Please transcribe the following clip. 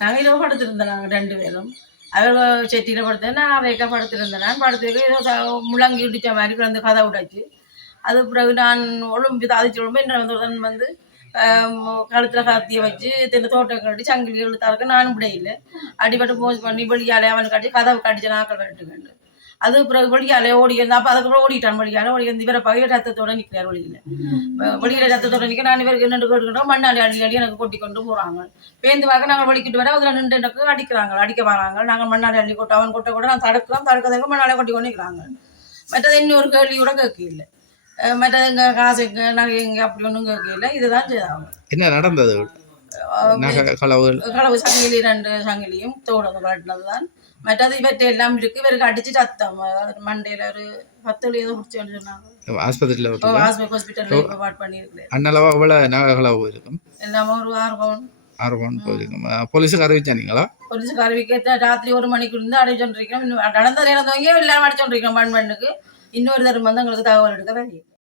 நாங்கள் இரவு படுத்திருந்தோம். நாங்கள் 2 பேரும் அவர்கள் செட்டியில் படுத்தேன், நான் அரைக்கா படுத்திருந்தேன். நான் படுத்துக்கு ஏதோ முழங்கி இடித்த மாதிரி கிடந்து கதை விடாச்சு. அது பிறகு நான் ஒழும்பு தாதிச்சு ஒழும்பு என்ன வந்து கழுத்தில் கத்தியை வச்சு தின தோட்டம் கட்டி சங்கிலி இழுத்தாருக்க நானும் விடையில அடிபட்டு போஸ் பண்ணி வெளியாலே அவன் கட்டி கதவு கடிச்சு நாக்கள் விரட்டுக்கண்டு அது பிறகு வெளியாலே ஓடி இருந்தா அப்போ அதுக்கப்புறம் ஓடிட்டான் வெளியாலே ஓடி வந்து இவரை பகைய ரத்தத்தோட நிற்கிறார் வெளியில வெளியில ரத்தத்தோட நிற்க நான் இவருக்கு நின்று கேட்டுக்கிட்டோம் மண்ணாடி அடி அடி எனக்கு கொட்டி கொண்டு போறாங்க பேந்து பார்க்க நாங்கள் வலிக்கிட்டு வர அதில் நின்று எனக்கு அடிக்கிறாங்க அடிக்க வராங்க நாங்கள் மண்ணாடி அள்ளி கொட்ட அவன் கொட்ட கூட நான் தடுக்கிறோம் மண்ணாலே கொட்டி கொண்டு நிற்கிறாங்க மற்றது இன்னொரு கேள்வி கூட கேட்க இல்லை மற்றதுங்க காசு எங்க நகை எங்க அப்படி ஒன்றும் கேட்கல இதுதான் செய்தாங்க. என்ன நடந்தது? களவு சங்கிலி 2 சங்கிலியும் தோடு கட்டினது தான். மற்றது இவற்றை எல்லாம் இருக்கு. இவருக்கு அடிச்சு சத்தம் மண்டையில ஒரு 10 ஏதோ பிடிச்சோன்னு சொன்னாங்க. ஹாஸ்பிட்டல்ல இப்போ பாட் பண்ணியிருக்கேன். அண்ணளவா எவ்வளவு நகை களவு இருக்கும்? எல்லாமே ஒரு 6 பவுன். 6 பவுன் போயிருக்கும். போலீஸுக்கு அறிவிச்சானீங்களா? போலீஸுக்கு அறிவிக்க ராத்திரி 1 மணிக்கு இருந்து அடிச்சோன்றிருக்கோம். நடந்த நேரம் துவங்கி எல்லாம் அடிச்சோன்றிருக்கோம். மண்ணுக்கு இன்னொரு தரம் வந்து எங்களுக்கு தகவல் எடுக்க வேண்டியது.